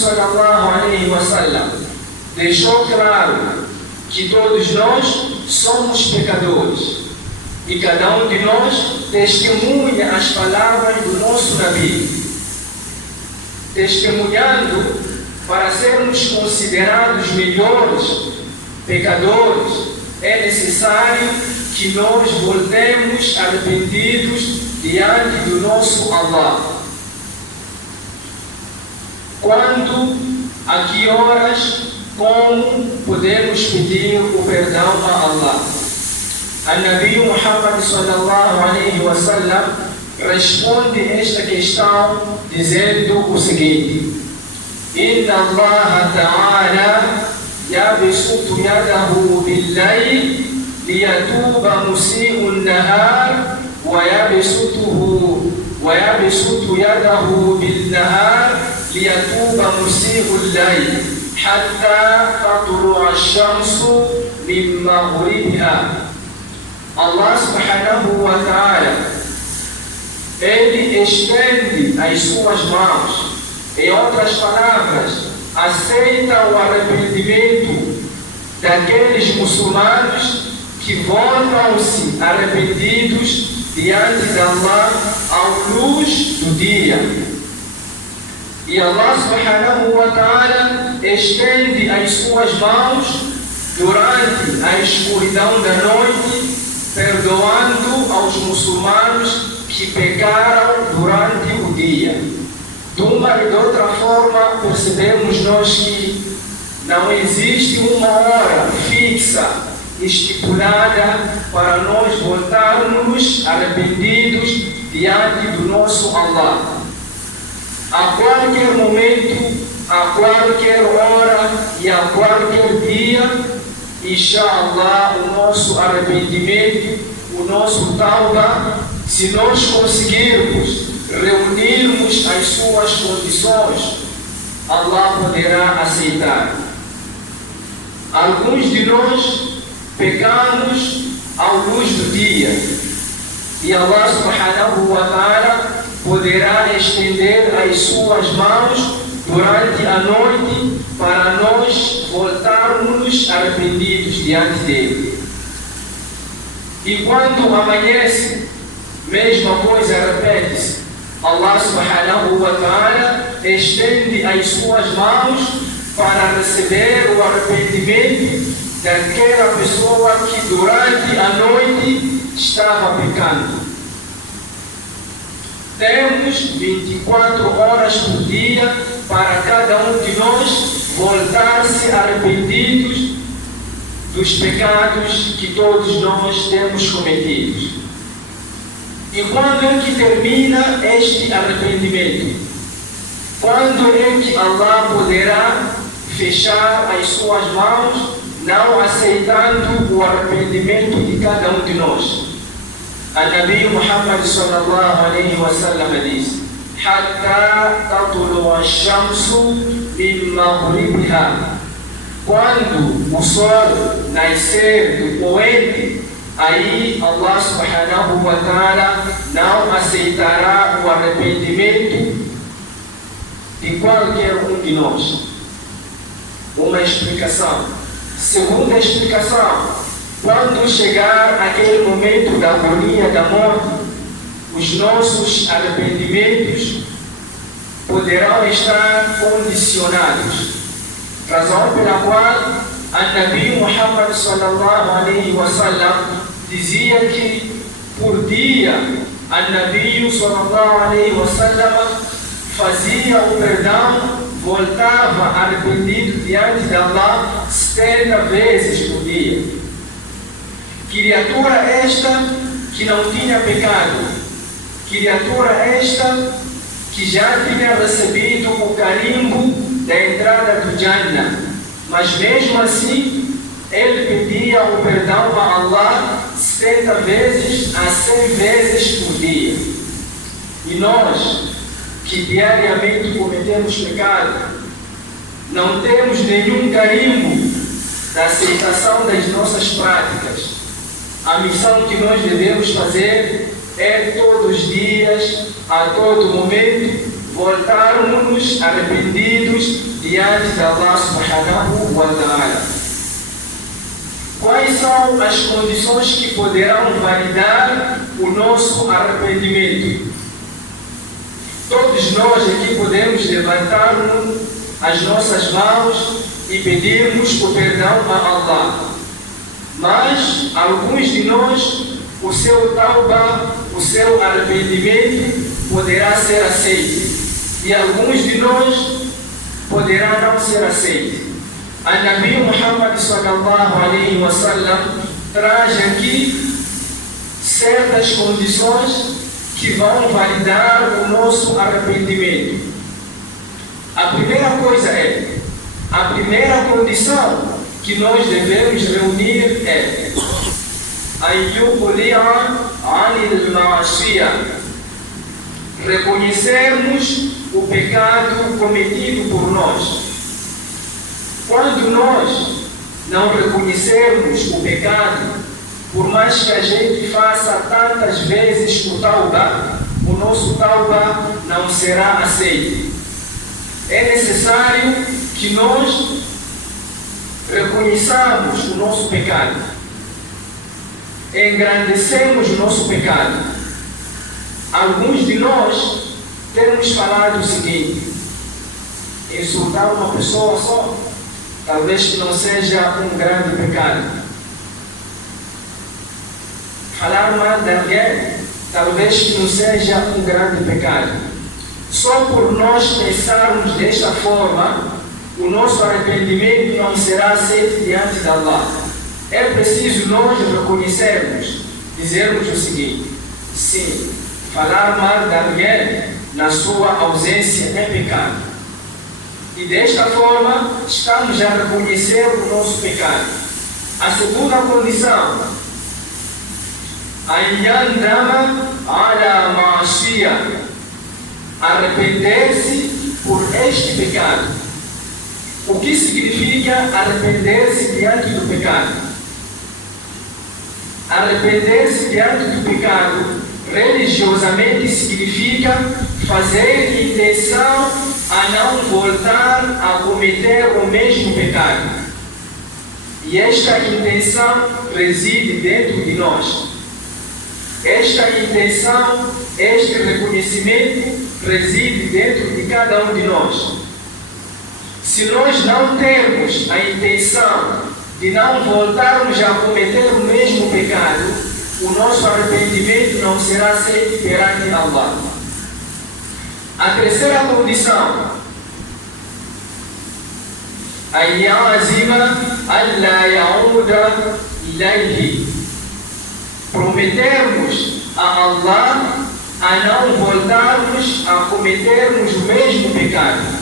sallallahu alaihi wasallam deixou claro que todos nós somos pecadores e cada um de nós testemunha as palavras do nosso Nabi. Testemunhando para sermos considerados melhores pecadores, é necessário que nós voltemos arrependidos diante do nosso Allah. Quando, a que horas, como podemos pedir o perdão a Allah? An-Nabi Muhammad sallallahu alaihi wasallam responde esta questão dizendo o seguinte: Inna Allah ta'ala yabsutu yadahu bil-layl liyatuba musii'u an-nahar wa yabsutu yadahu bil-nahar liyatuba musii'u al-layl hatta tatlu'a ash-shamsu min maghribiha. Allah subhanahu wa ta'ala, Ele estende as suas mãos. Em outras palavras, aceita o arrependimento daqueles muçulmanos que voltam-se arrependidos diante de Allah à luz do dia. E Allah subhanahu wa ta'ala estende as suas mãos durante a escuridão da noite, perdoando aos muçulmanos que pecaram durante o dia. De uma e de outra forma, percebemos nós que não existe uma hora fixa, estipulada, para nós voltarmos arrependidos diante do nosso Allah. A qualquer momento, a qualquer hora e a qualquer dia, inshallah, o nosso arrependimento, o nosso tauba, se nós conseguirmos reunirmos as suas condições, Allah poderá aceitar. Alguns de nós pecamos à luz do dia e Allah subhanahu wa ta'ala poderá estender as suas mãos durante a noite para nós voltarmos arrependidos diante dele. E quando amanhece, mesma coisa repete-se. Allah subhanahu wa ta'ala estende as suas mãos para receber o arrependimento daquela pessoa que durante a noite estava pecando. Temos 24 horas por dia para cada um de nós voltar-se arrependidos dos pecados que todos nós temos cometidos. E quando é que termina este arrependimento? Quando é que Allah poderá fechar as suas mãos, não aceitando o arrependimento de cada um de nós? An-Nabi Muhammad sallallahu alaihi wasallam diz: Hatta tatlu'a ash-shamsu min maghribiha. Quando o sol nascer do poente, aí Allah subhanahu wa ta'ala não aceitará o arrependimento de qualquer um de nós. Uma explicação. Segunda explicação: quando chegar aquele momento da agonia da morte, os nossos arrependimentos poderão estar condicionados. Razão pela qual An-Nabi Muhammad sallallahu alaihi wasallam dizia que por dia An-Nabi sallallahu alaihi wasallam fazia o perdão, voltava arrependido diante de Allah 70 vezes por dia. Criatura esta que não tinha pecado, criatura esta que já tinha recebido o carimbo da entrada do Jannah, mas mesmo assim ele pedia o perdão a Allah 70 vezes a 100 vezes por dia. E nós, que diariamente cometemos pecado, não temos nenhum carimbo da aceitação das nossas práticas. A missão que nós devemos fazer é todos os dias, a todo momento, voltarmos arrependidos diante de Allah subhanahu wa ta'ala. Quais são as condições que poderão validar o nosso arrependimento? Todos nós aqui podemos levantar as nossas mãos e pedirmos o perdão a Allah. Mas alguns de nós, o seu tauba, o seu arrependimento poderá ser aceito. E alguns de nós poderá não ser aceito. A Nabi Muhammad sallallahu alaihi wa sallam traz aqui certas condições que vão validar o nosso arrependimento. A primeira coisa a primeira condição que nós devemos reunir é reconhecermos o pecado cometido por nós. Quando nós não reconhecermos o pecado, por mais que a gente faça tantas vezes o tauba, o nosso tauba não será aceito. É necessário que nós reconheçamos o nosso pecado, engrandecemos o nosso pecado. Alguns de nós temos falado o seguinte: insultar uma pessoa só, talvez que não seja um grande pecado. Falar mal de alguém, talvez que não seja um grande pecado. Só por nós pensarmos desta forma, o nosso arrependimento não será aceito diante de Allah. É preciso nós reconhecermos, dizermos o seguinte: sim, falar mal de alguém na sua ausência é pecado. E desta forma, estamos a reconhecer o nosso pecado. A segunda condição, arrepender-se por este pecado. O que significa arrepender-se diante do pecado? Arrepender-se diante do pecado, religiosamente, significa fazer intenção a não voltar a cometer o mesmo pecado. E esta intenção reside dentro de nós. Esta intenção, este reconhecimento reside dentro de cada um de nós. Se nós não temos a intenção de não voltarmos a cometer o mesmo pecado, o nosso arrependimento não será aceito perante Allah. A terceira condição, prometermos a Allah a não voltarmos a cometermos o mesmo pecado.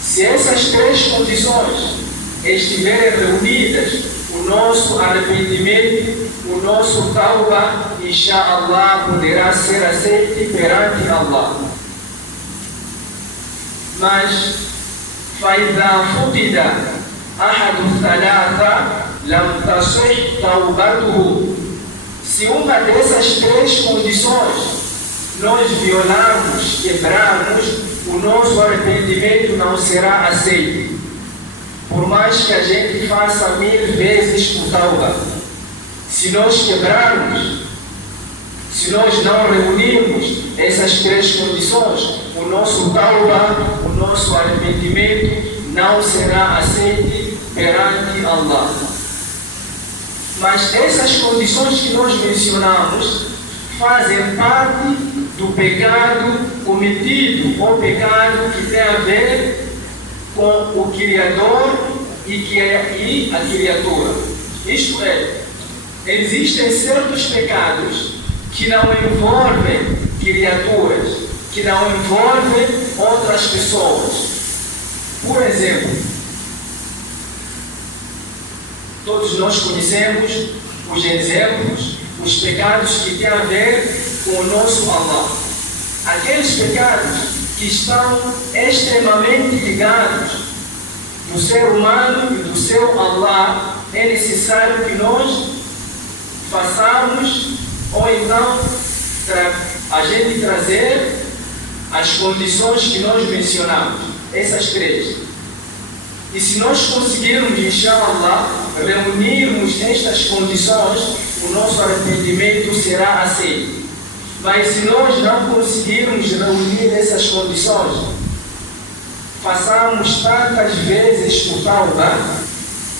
Se essas três condições estiverem reunidas, o nosso arrependimento, o nosso tauba, inshallah, poderá ser aceito perante Allah. Mas, فإذا فقد أحد الثلاثة لم تصح توبته. Se uma dessas três condições nós violarmos, quebrarmos, o nosso arrependimento não será aceito. Por mais que a gente faça 1000 vezes o tauba, se nós quebrarmos, se nós não reunirmos essas três condições, o nosso tauba, o nosso arrependimento não será aceito perante Allah. Mas essas condições que nós mencionamos fazem parte do pecado cometido, ou pecado que tem a ver com o Criador e a criatura. Isto é, existem certos pecados que não envolvem criaturas, que não envolvem outras pessoas. Por exemplo, todos nós conhecemos os exemplos, os pecados que têm a ver com o nosso Allah. Aqueles pecados que estão extremamente ligados do ser humano e do seu Allah, é necessário que nós façamos, ou então a gente trazer as condições que nós mencionamos, essas três. E se nós conseguirmos, inshallah, reunirmos estas condições, o nosso arrependimento será aceito. Mas se nós não conseguirmos reunir essas condições, façamos tantas vezes o tauba,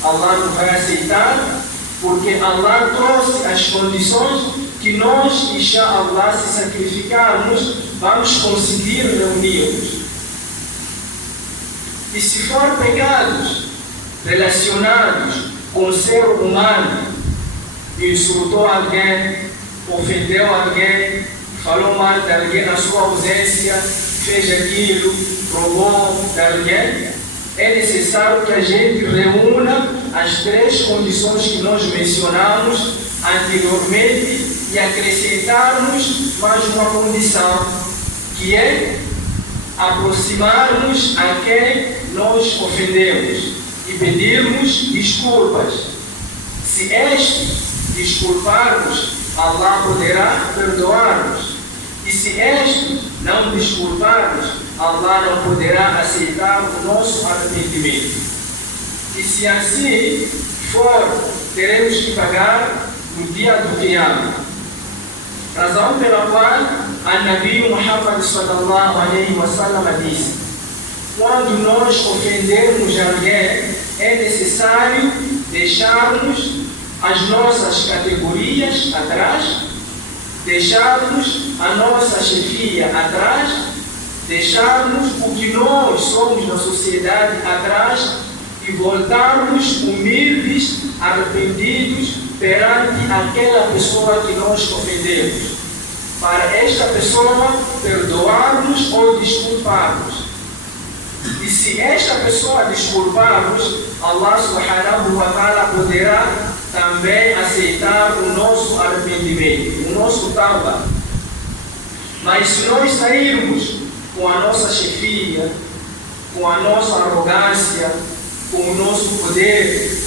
Allah não vai aceitar, porque Allah trouxe as condições que nós, inshallah, se sacrificarmos, vamos conseguir reunir-nos. E se for pecados relacionados com o ser humano, insultou alguém, ofendeu alguém, falou mal de alguém na sua ausência, fez aquilo, roubou de alguém, é necessário que a gente reúna as três condições que nós mencionamos anteriormente e acrescentarmos mais uma condição, que é aproximarmos a quem nós ofendemos e pedirmos desculpas. Se desculparmos, Allah poderá perdoar-nos. E se não desculparmos, Allah não poderá aceitar o nosso arrependimento. E se assim for, teremos que pagar no dia do Qiyamah. Razão pela qual a Nabi Muhammad sallallahu alaihi wasallam disse: quando nós ofendermos alguém, é necessário deixarmos as nossas categorias atrás, deixarmos a nossa chefia atrás, deixarmos o que nós somos na sociedade atrás e voltarmos humildes, arrependidos perante aquela pessoa que nós ofendemos, para esta pessoa perdoarmos ou desculparmos. E se esta pessoa desculparmos, Allah subhanahu wa ta'ala poderá também aceitar o nosso arrependimento, o nosso tauba. Mas se nós sairmos com a nossa chefia, com a nossa arrogância, com o nosso poder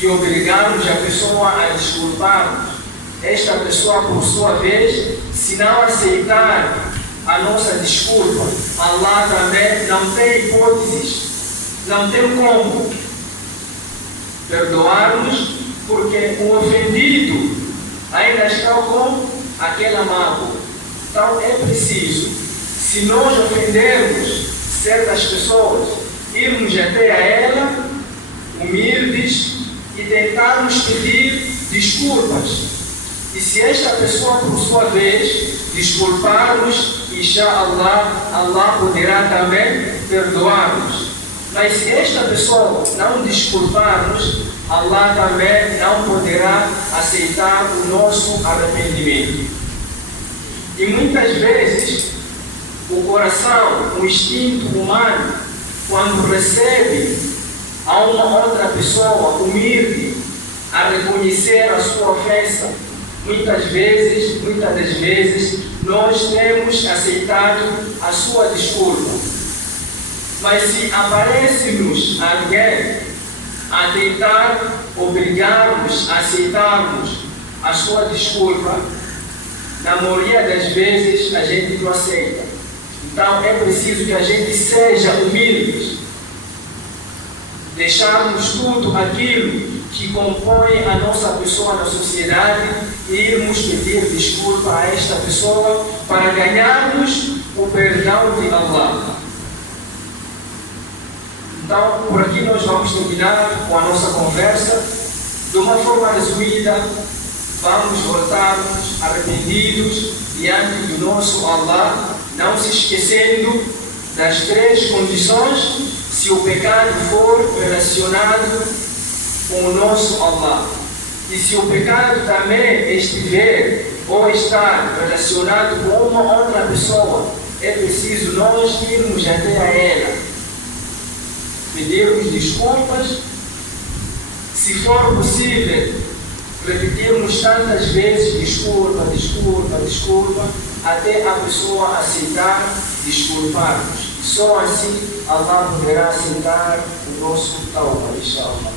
e obrigarmos a pessoa a desculparmos, esta pessoa, por sua vez, se não aceitar a nossa desculpa, Allah também não tem hipóteses, não tem como perdoar-nos, porque o ofendido ainda está com aquela mágoa. Então é preciso, se nós ofendermos certas pessoas, irmos até a ela, humildes, e tentarmos pedir desculpas. E se esta pessoa, por sua vez, desculpar-nos, inshallah, Allah poderá também perdoar-nos. Mas se esta pessoa não desculpar-nos, Allah também não poderá aceitar o nosso arrependimento. E muitas vezes, o coração, o instinto humano, quando recebe a uma outra pessoa humilde a reconhecer a sua ofensa, muitas das vezes, nós temos aceitado a sua desculpa. Mas se aparece-nos alguém a tentar obrigar-nos a aceitarmos a sua desculpa, na maioria das vezes a gente não aceita. Então é preciso que a gente seja humilde, deixarmos tudo aquilo que compõe a nossa pessoa na sociedade e irmos pedir desculpa a esta pessoa para ganharmos o perdão de Allah. Então, por aqui nós vamos terminar com a nossa conversa. De uma forma resumida, vamos voltarmos arrependidos diante do nosso Allah, não se esquecendo das três condições se o pecado for relacionado com o nosso Allah. E se o pecado também estiver ou estar relacionado com uma outra pessoa, é preciso nós irmos até a ela, pedirmos desculpas, se for possível, repetirmos tantas vezes desculpa, até a pessoa aceitar desculpar-nos. Só assim Allah poderá aceitar o nosso tauba, inshallah.